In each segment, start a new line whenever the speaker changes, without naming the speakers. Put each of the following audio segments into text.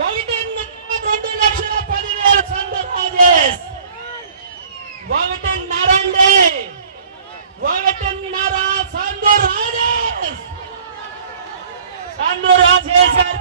ఒకటిన్నర రెండు లక్షల పదివేల చంద్ర రాజేష్. ఒకటిన్నరండి ఒకటిన్నర చంద్ర రాజేష్. రాజేష్ గారి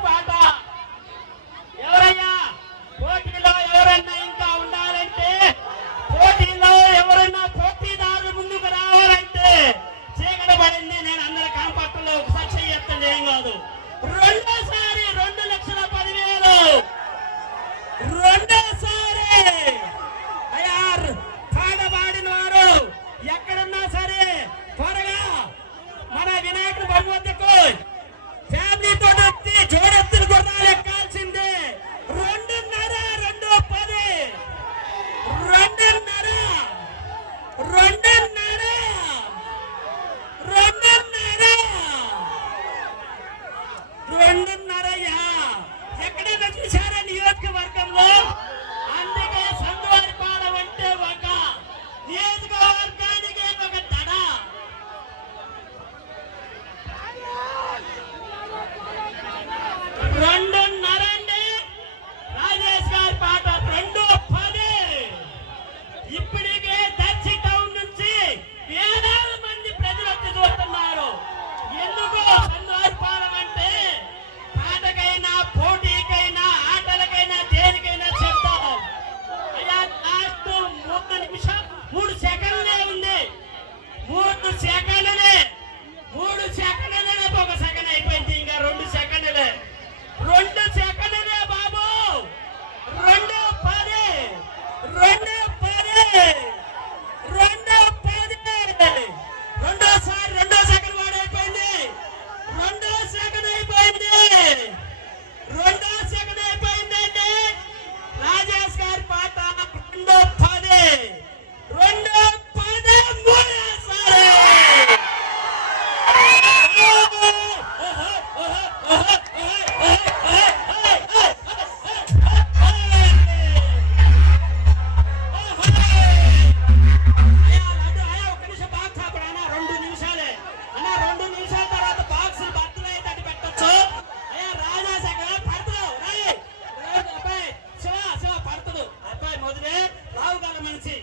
వచ్చి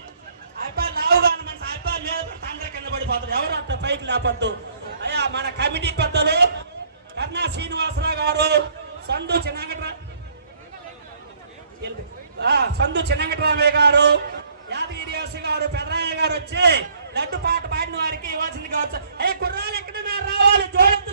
అయ్యప్ప నావు కాను మన అయ్యప్ప మీద పడితే కింద పడిపోతారు ఎవరు అంత ఫైట్ లేపద్దు. అయ్యా మన కమిటీ పెద్దలు కర్ణా శ్రీనివాసరావు గారు సందు చిన్నంగట్రా సందు చిన్నంగట్రామయ్య గారు యాదగిరియాసు గారు పెదరాయ గారు వచ్చి లడ్డు పాట పాడిన వారికి ఇవ్వాల్సింది కావచ్చు. అయ్యా కుర్రాలు ఎక్కడ రావాలి జోడించ